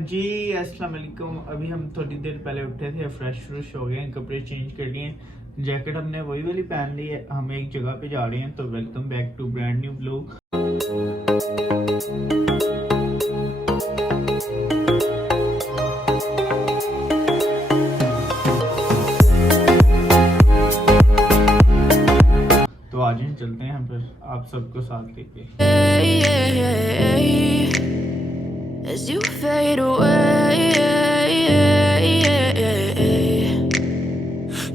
जी अस्सलाम वालेकुम। अभी हम थोड़ी देर पहले उठे थे, फ्रेश हो गए हैं, कपड़े चेंज कर लिए, जैकेट हमने वही वाली पहन ली है। हम एक जगह पे जा रहे हैं, तो welcome back to brand new blog. तो आज ही चलते हैं हम फिर आप सबको साथ लेके। As you fade away,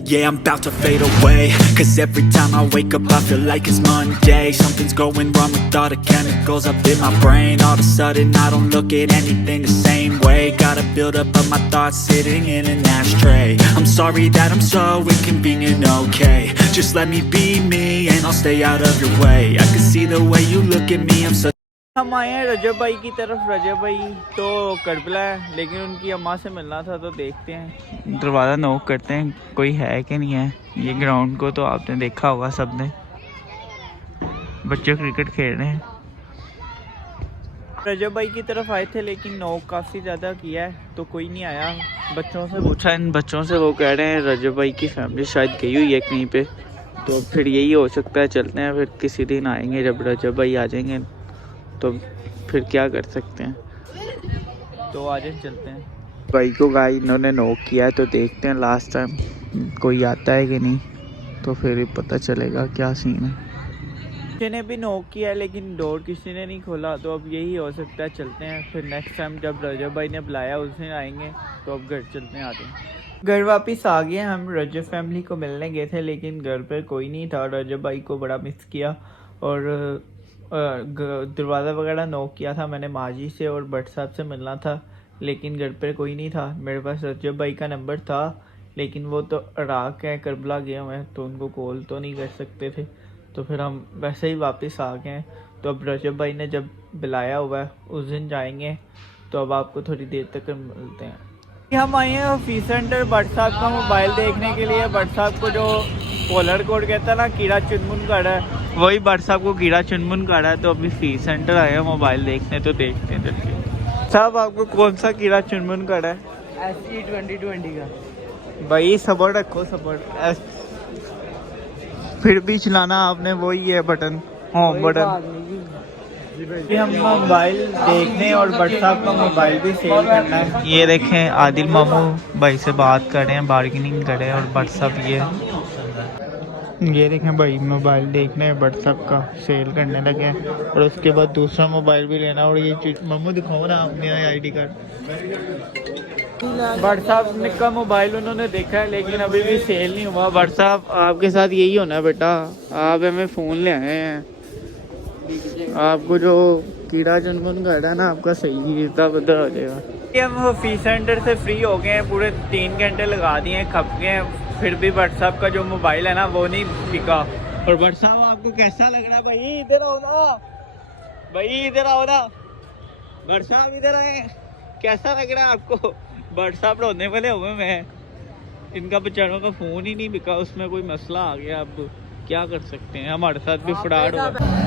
yeah, I'm about to fade away. Cause every time I wake up I feel like it's Monday. Something's going wrong with all the chemicals up in my brain. All of a sudden I don't look at anything the same way. Gotta build up of my thoughts sitting in an ashtray. I'm sorry that I'm so inconvenient, okay. Just let me be me and I'll stay out of your way. I can see the way you look at me, I'm so हम आए हैं रजब भाई की तरफ। रजब भाई तो Karbala है, लेकिन उनकी अम्मा से मिलना था, तो देखते हैं। दरवाज़ा नॉक करते हैं, कोई है कि नहीं है। ये ग्राउंड को तो आपने देखा होगा सबने, बच्चे क्रिकेट खेल रहे हैं। रजब भाई की तरफ आए थे, लेकिन नॉक काफ़ी ज़्यादा किया है, तो कोई नहीं आया। बच्चों से पूछा, इन बच्चों से, वो कह रहे हैं रजब भाई की फैमिली शायद गई हुई है कहीं पे। तो फिर यही हो सकता है, चलते हैं फिर किसी दिन आएंगे जब रजब भाई आ जाएंगे, तो फिर क्या कर सकते हैं। तो आज चलते हैं। भाई को गाय इन्होंने नॉक किया है, तो देखते हैं लास्ट टाइम कोई आता है कि नहीं, तो फिर ही पता चलेगा क्या सीन है। किसी ने भी नॉक किया है, लेकिन डोर किसी ने नहीं खोला, तो अब यही हो सकता है, चलते हैं। फिर नेक्स्ट टाइम जब रजब भाई ने बुलाया उस दिन आएंगे, तो अब घर चलते हैं। आते हैं घर वापस आ गए। हम रजब फैमिली को मिलने गए थे, लेकिन घर पर कोई नहीं था। रजब भाई को बड़ा मिस किया, और दरवाज़ा वगैरह नॉक किया था मैंने माजी से और भट्ट साहब से मिलना था, लेकिन घर पर कोई नहीं था। मेरे पास रजब भाई का नंबर था, लेकिन वो तो इराक़ है, करबला गए हुए हैं, तो उनको कॉल तो नहीं कर सकते थे। तो फिर हम वैसे ही वापस आ गए। तो अब रजब भाई ने जब बुलाया हुआ है उस दिन जाएंगे, तो अब आपको थोड़ी देर तक मिलते हैं। हम आए हैं ऑफिस सेंटर भट्ट साहब का मोबाइल देखने के लिए। भट्ट साहब को जो पोलर कोड कहता है ना, कीड़ा चुनमुन काढ़ा है, वही भट्ट साहब को कीड़ा चुनमुन काढ़ा है। तो अभी ऑफिस सेंटर आए हैं मोबाइल देखने, तो देखते हैं चल के। साहब आपको कौन सा कीड़ा चुनमुन काढ़ा है? SE 2020 का। भाई सबर रखो, सबर। फिर भी चलाना आपने वही है बटन, होम बटन। हम मोबाइल देखने और भट्ट साहब का मोबाइल भी सेल करना है। ये देखें, आदिल मामू भाई से बात कर रहे हैं, बार्गेनिंग कर रहे हैं, और भट्ट साहब ये देखें भाई, मोबाइल देखने भट्ट साहब का सेल करने लगे हैं, और उसके बाद दूसरा मोबाइल भी लेना। और ये चीज मामू दिखाओ ना अपने ID कार्ड। भट्ट साहब ने का मोबाइल उन्होंने देखा है, लेकिन अभी भी सेल नहीं हुआ। भट्ट साहब आपके साथ यही होना है बेटा, आप हमें फ़ोन ले आए हैं। आपको जो कीड़ा चुनमुन काढ़ा ना, आपका सही इतना बदल हो जाएगा। हम ऑफिस सेंटर से फ्री हो गए हैं, पूरे 3 घंटे लगा दिए हैं, खप गए हैं। फिर भी भट्ट साहब का जो मोबाइल है ना, वो नहीं बिका। और भट्ट साहब आपको कैसा लग रहा है? भाई इधर आओ ना, भाई इधर आओ ना, भट्ट साहब इधर आए। कैसा लग रहा है आपको? भट्ट साहब रोने वाले हुए। मैं इनका बेचारों का फ़ोन ही नहीं बिका, उसमें कोई मसला आ गया। अब क्या कर सकते हैं, हमारे साथ भी फ्रॉड हुआ।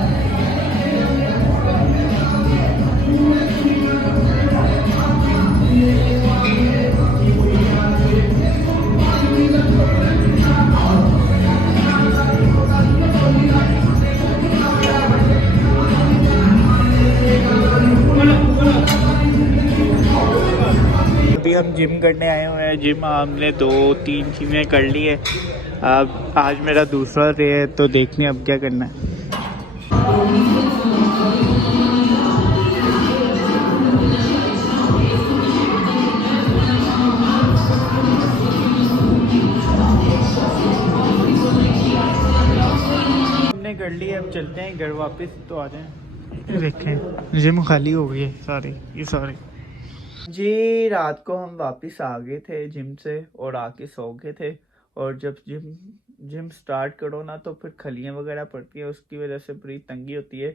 अभी हम जिम करने आए हुए हैं। जिम हमने 2-3 चीज़ें कर ली है। अब आज मेरा दूसरा डे है, तो देखने अब क्या करना है। हमने कर ली, अब चलते हैं घर वापस, तो आ जाएं। देखें जिम खाली हो गई है सारी, ये सारी। जी रात को हम वापस आ गए थे जिम से, और आके सो गए थे। और जब जिम स्टार्ट करो ना, तो फिर खलियाँ वगैरह पड़ती है, उसकी वजह से बड़ी तंगी होती है,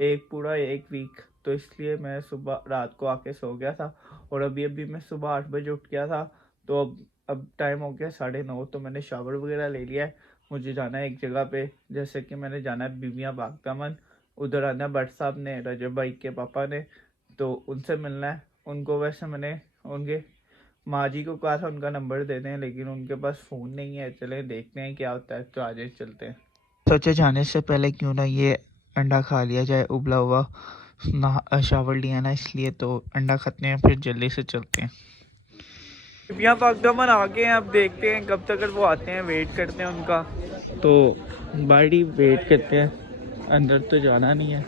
पूरा एक वीक। तो इसलिए मैं सुबह रात को आके सो गया था, और अभी मैं सुबह 8 बजे उठ गया था। तो अब टाइम हो गया 9:30, तो मैंने शावर वगैरह ले लिया है। मुझे जाना है एक जगह पे, जैसे कि मैंने जाना है बीबियाँ बाग दामन। उधर आना भट्ट साहब ने, रजब भाई के पापा ने, तो उनसे मिलना है। उनको वैसे मैंने उनके माँ जी को कहा था उनका नंबर दे दें, लेकिन उनके पास फ़ोन नहीं है। चले देखते हैं क्या होता है, तो आज चलते हैं। सोचे जाने से पहले क्यों ना ये अंडा खा लिया जाए, उबला हुआ ना शावर लिया ना, इसलिए तो अंडा खाते हैं फिर जल्दी से चलते हैं। यहाँ पागदमन आ गए हैं, अब देखते हैं कब तक वो आते हैं, वेट करते हैं उनका। तो बाड़ी वेट करते हैं, अंदर तो जाना नहीं है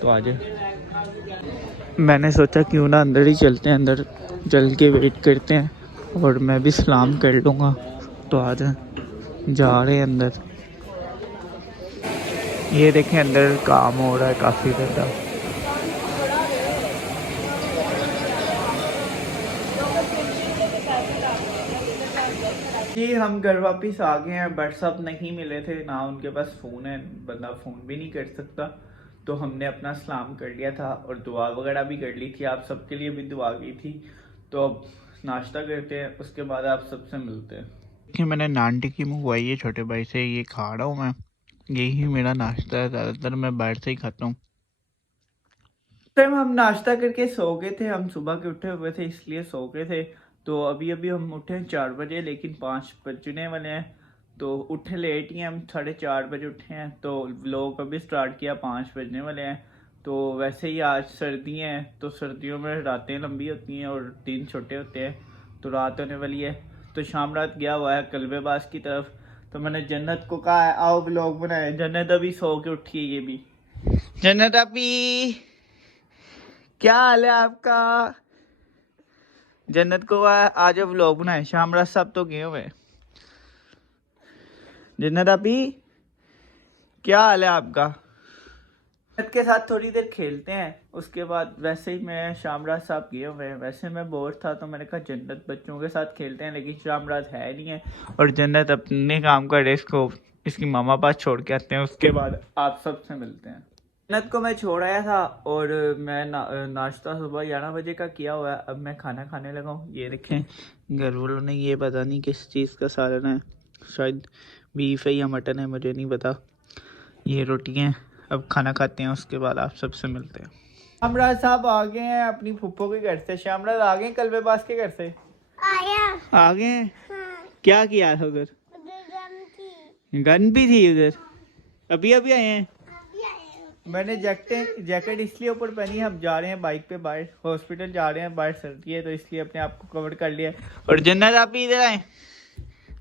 तो आ जाए। मैंने सोचा क्यों ना अंदर ही चलते हैं, अंदर चल के वेट करते हैं और मैं भी सलाम कर लूँगा। तो आ जाए, जा रहे हैं अंदर। ये देखें अंदर काम हो रहा है काफ़ी ज़्यादा। जी हम घर वापस आ गए हैं, बट सब नहीं मिले थे, ना उनके पास फ़ोन है, बंदा फ़ोन भी नहीं कर सकता। तो हमने अपना सलाम कर लिया था और दुआ वगैरह भी कर ली थी, आप सबके लिए भी दुआ की थी। तो अब नाश्ता करते हैं, उसके बाद आप सबसे मिलते हैं। देखिए मैंने नान टिक्की मंगवाई है छोटे भाई से, ये खा रहा हूँ मैं, यही मेरा नाश्ता है, ज़्यादातर मैं बाहर से ही खाता हूँ। टाइम हम नाश्ता करके सो गए थे, हम सुबह के उठे हुए थे इसलिए सो गए थे। तो अभी अभी हम उठे 4 बजे, लेकिन 5 बजने वाले हैं, तो उठे लेट ही हैं, हम 4:30 बजे उठे हैं। तो व्लॉग अभी स्टार्ट किया, 5 बजने वाले हैं। तो वैसे ही आज सर्दी हैं, तो सर्दियों में रातें लंबी होती हैं और दिन छोटे होते हैं, तो रात होने वाली है। तो शाम रात गया हुआ है कल्बेबाज की तरफ, तो मैंने जन्नत को कहा है आओ व्लॉग बनाए। जन्नत अभी सो के उठी है, ये भी। जन्नत अभी क्या हाल है आपका? जन्नत को आज व्लॉग बनाए, शाम रात सब तो गए हुए। जन्नत अभी क्या हाल है आपका? जन्नत के साथ थोड़ी देर खेलते हैं, उसके बाद वैसे ही मैं शाम रात साहब गए हुए हैं। वैसे मैं बोर था तो मैंने कहा जन्नत बच्चों के साथ खेलते हैं, लेकिन शाम रात है नहीं है और जन्नत अपने काम का रेस को इसकी मामा पास छोड़ के आते हैं। उसके बाद आप सबसे मिलते हैं। जन्नत को मैं छोड़ आया था और मैं नाश्ता सुबह 11 बजे का किया हुआ है। अब मैं खाना खाने लगा हूँ। ये देखें घर वालों ने ये पता नहीं किस चीज़ का सालन है, शायद बीफ है या मटन है, मुझे नहीं पता। ये रोटियाँ, अब खाना खाते हैं, उसके बाद आप सबसे मिलते हैं। शामराज साहब आ गए हैं अपनी फूफो के घर से। शामराज आ गए कल्बेबाज के घर से, आ गए हैं। हाँ। क्या किया था उधर? गन भी थी उधर, अभी अभी आए हैं। मैंने जैकेट इसलिए ऊपर पहनी है, हम जा रहे हैं बाइक पे बाहर, हॉस्पिटल जा रहे हैं, बाहर सर्दी है तो इसलिए अपने आप को कवर कर लिया। और जन्नत आप इधर आए,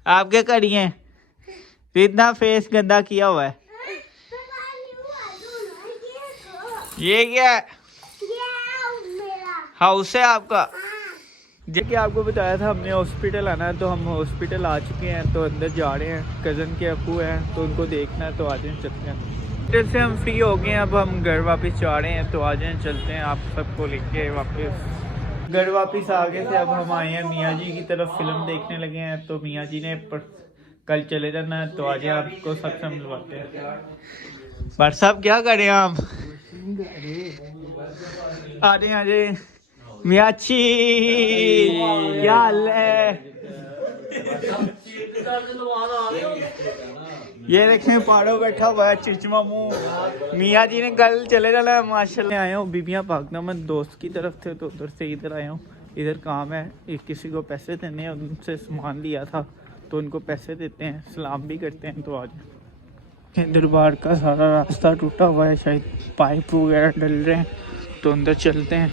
आप क्या करिए हैं? इतना फेस गंदा किया हुआ है, ये क्या हाउस है आपका? जैसे आपको बताया था हमने हॉस्पिटल आना है, तो हम हॉस्पिटल आ चुके हैं, तो अंदर जा रहे हैं। कज़न के अप्पू हैं तो उनको देखना है, तो आ जाए चलते हैं। हॉस्पिटल से हम फ्री हो गए हैं, अब हम घर वापस जा रहे हैं, तो आ जाए चलते हैं, आप सबको लेके वापस घर वापस आ गए थे। अब हम आए हैं मियाँ जी की तरफ, फिल्म देखने लगे हैं। तो मियाँ जी ने कल चले जाना है, तो आज आपको सबसे मिलवाते हैं। पर साहब क्या करें आप? आ जाए मियाची, क्या हाल है? ये देखें पाड़ो बैठा हुआ है चिचमा मुँह। मियाँ जी ने कल चले जाना है माशाल्लाह। आया हूँ बीबियाँ भागना, मैं दोस्त की तरफ थे तो उधर से इधर आया हूँ। इधर काम है, किसी को पैसे देने हैं, उनसे सामान लिया था तो उनको पैसे देते हैं, सलाम भी करते हैं। तो आज दरबार का सारा रास्ता टूटा हुआ है, शायद पाइप वगैरह डल रहे हैं, तो अंदर चलते हैं।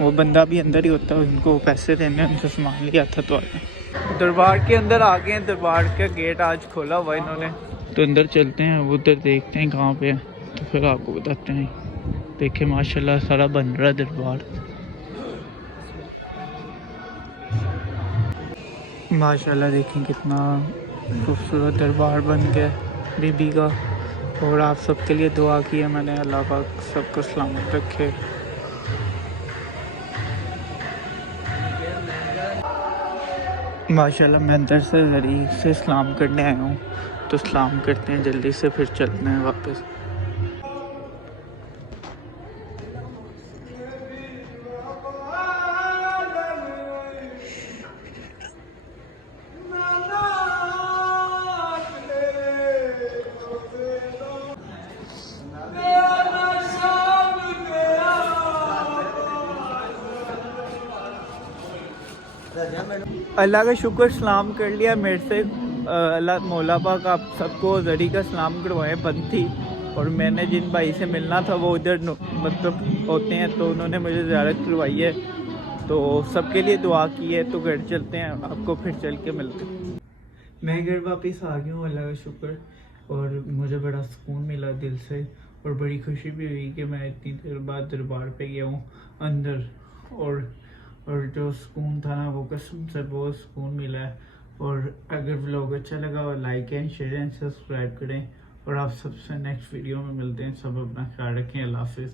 वो बंदा भी अंदर ही होता है, उनको पैसे देने, उनसे सामान लिया था। तो दरबार के अंदर आ गए हैं, दरबार का गेट आज खोला हुआ है इन्होंने, तो अंदर चलते हैं, उधर देखते हैं कहाँ पे है, तो फिर आपको बताते हैं। देखें माशाल्लाह सारा बन रहा है दरबार, माशाल्लाह देखें कितना खूबसूरत दरबार बन गया बीबी का। और आप सबके लिए दुआ की है मैंने, अल्लाह पाक सबको सलामत रखे। माशाल्लाह मैं अंदर से ज़रिए से सलाम करने आया हूँ, तो सलाम करते हैं जल्दी से, फिर चलते हैं वापस। अल्लाह का शुक्र सलाम कर लिया मेरे से। अल्लाह मौला पाक आप सबको जड़ी का सलाम करवाए। बंद थी और मैंने जिन भाई से मिलना था वो उधर मतलब होते हैं, तो उन्होंने मुझे ज़ियारत करवाई है, तो सबके लिए दुआ की है। तो घर चलते हैं, आपको फिर चल के मिलते हैं। मैं घर वापस आ गया हूँ अल्लाह का शुक्र, और मुझे बड़ा सुकून मिला दिल से, और बड़ी खुशी भी हुई कि मैं इतनी देर बाद दरबार पे गया हूँ अंदर, और जो सुकून था ना वो कसम से बहुत सुकून मिला है। और अगर व्लॉग अच्छा लगा और like and share and subscribe करें, और आप सबसे नेक्स्ट वीडियो में मिलते हैं। सब अपना ख्याल रखें। अल्लाह हाफिज़।